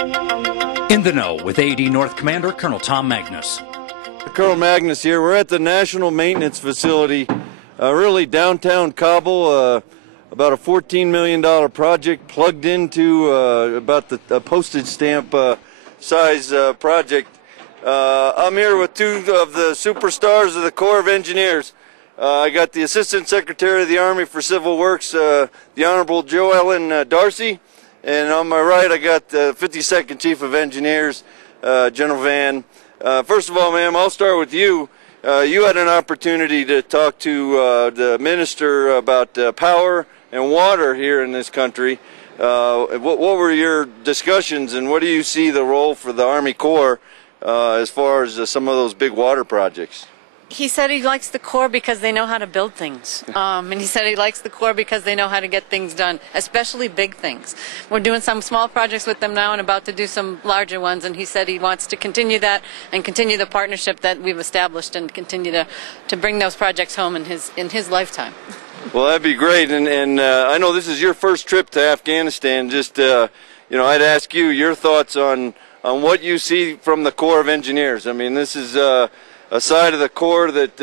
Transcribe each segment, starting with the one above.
In the Know with AD North Commander Colonel Tom Magnus. Colonel Magnus here. We're at the National Maintenance Facility, really downtown Kabul, about a $14 million project plugged into about the postage stamp size project. I'm here with two of the superstars of the Corps of Engineers. I got the Assistant Secretary of the Army for Civil Works, the Honorable Joe Ellen Darcy, and on my right I got the 52nd Chief of Engineers, General Van. First of all, ma'am, I'll start with you. You had an opportunity to talk to the minister about power and water here in this country. What were your discussions, and what do you see the role for the Army Corps as far as some of those big water projects? He said he likes the Corps because they know how to build things. And he said he likes the Corps because they know how to get things done, especially big things. We're doing some small projects with them now and about to do some larger ones, and he said he wants to continue that and continue the partnership that we've established and continue to bring those projects home in his lifetime. Well, that'd be great, and I know this is your first trip to Afghanistan. Just, I'd ask you your thoughts on what you see from the Corps of Engineers. I mean, this is a side of the Corps that,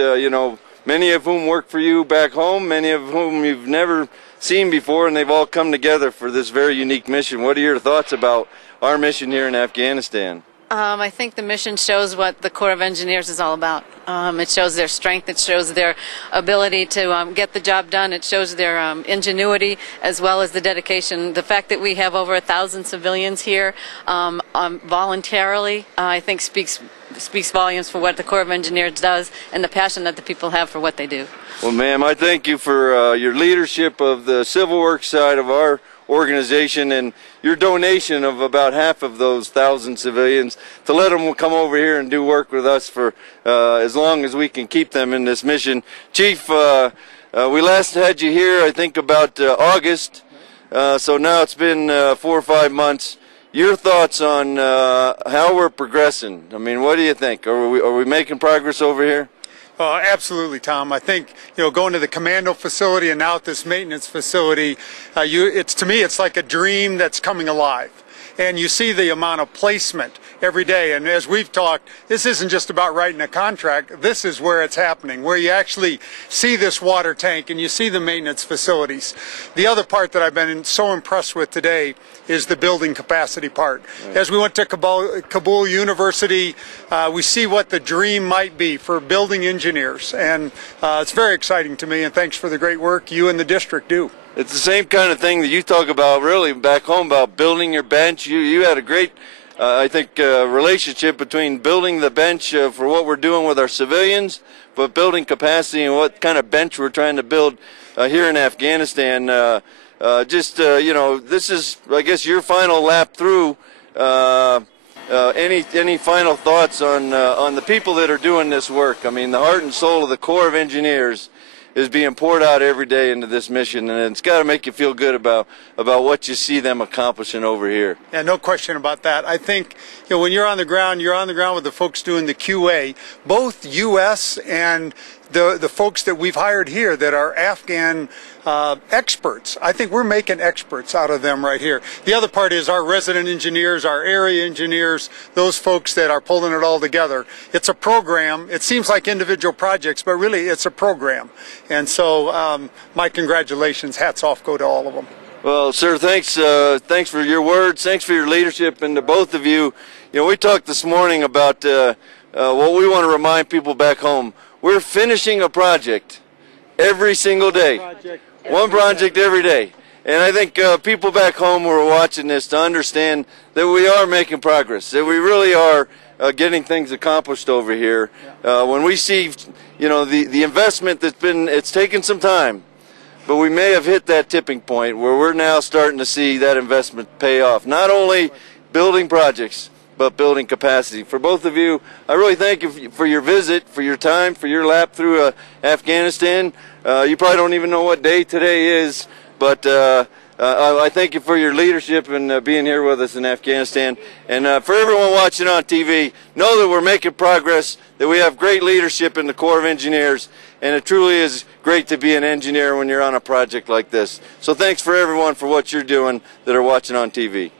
many of whom work for you back home, many of whom you've never seen before, and they've all come together for this very unique mission. What are your thoughts about our mission here in Afghanistan? I think the mission shows what the Corps of Engineers is all about. It shows their strength, it shows their ability to get the job done, it shows their ingenuity as well as the dedication. The fact that we have over 1,000 civilians here voluntarily, I think speaks volumes for what the Corps of Engineers does and the passion that the people have for what they do. Well, ma'am, I thank you for your leadership of the civil works side of our organization and your donation of about half of those 1,000 civilians to let them come over here and do work with us for as long as we can keep them in this mission. Chief, we last had you here, I think, about August, so now it's been 4 or 5 months. Your thoughts on how we're progressing? I mean, what do you think? Are we making progress over here? Absolutely, Tom. I think, going to the commando facility and now at this maintenance facility, to me, it's like a dream that's coming alive. And you see the amount of placement every day. And as we've talked, this isn't just about writing a contract. This is where it's happening, where you actually see this water tank and you see the maintenance facilities. The other part that I've been so impressed with today is the building capacity part. Right. As we went to Kabul University, we see what the dream might be for building engineers. And it's very exciting to me, and thanks for the great work you and the district do. It's the same kind of thing that you talk about really back home about building your bench. You had a great, I think, relationship between building the bench for what we're doing with our civilians, but building capacity and what kind of bench we're trying to build here in Afghanistan. This is, I guess, your final lap through. Any final thoughts on the people that are doing this work? I mean, the heart and soul of the Corps of Engineers is being poured out every day into this mission, and it's got to make you feel good about what you see them accomplishing over here. Yeah, no question about that. I think when you're on the ground with the folks doing the QA, both U.S. and the folks that we've hired here that are Afghan experts. I think we're making experts out of them right here. The other part is our resident engineers, our area engineers, those folks that are pulling it all together. It's a program. It seems like individual projects, but really it's a program. And so my congratulations, hats off go to all of them. Well, sir, thanks for your words. Thanks for your leadership, and to both of you. We talked this morning about what we want to remind people back home. We're finishing a project every single day. One project every day. And I think people back home who are watching this to understand that we are making progress, that we really are getting things accomplished over here. When we see, the investment it's taken some time, but we may have hit that tipping point where we're now starting to see that investment pay off. Not only building projects, but building capacity. For both of you, I really thank you for your visit, for your time, for your lap through Afghanistan. You probably don't even know what day today is, but I thank you for your leadership and being here with us in Afghanistan. And for everyone watching on TV, know that we're making progress, that we have great leadership in the Corps of Engineers, and it truly is great to be an engineer when you're on a project like this. So thanks for everyone for what you're doing that are watching on TV.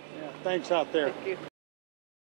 Thanks out there. Thank you.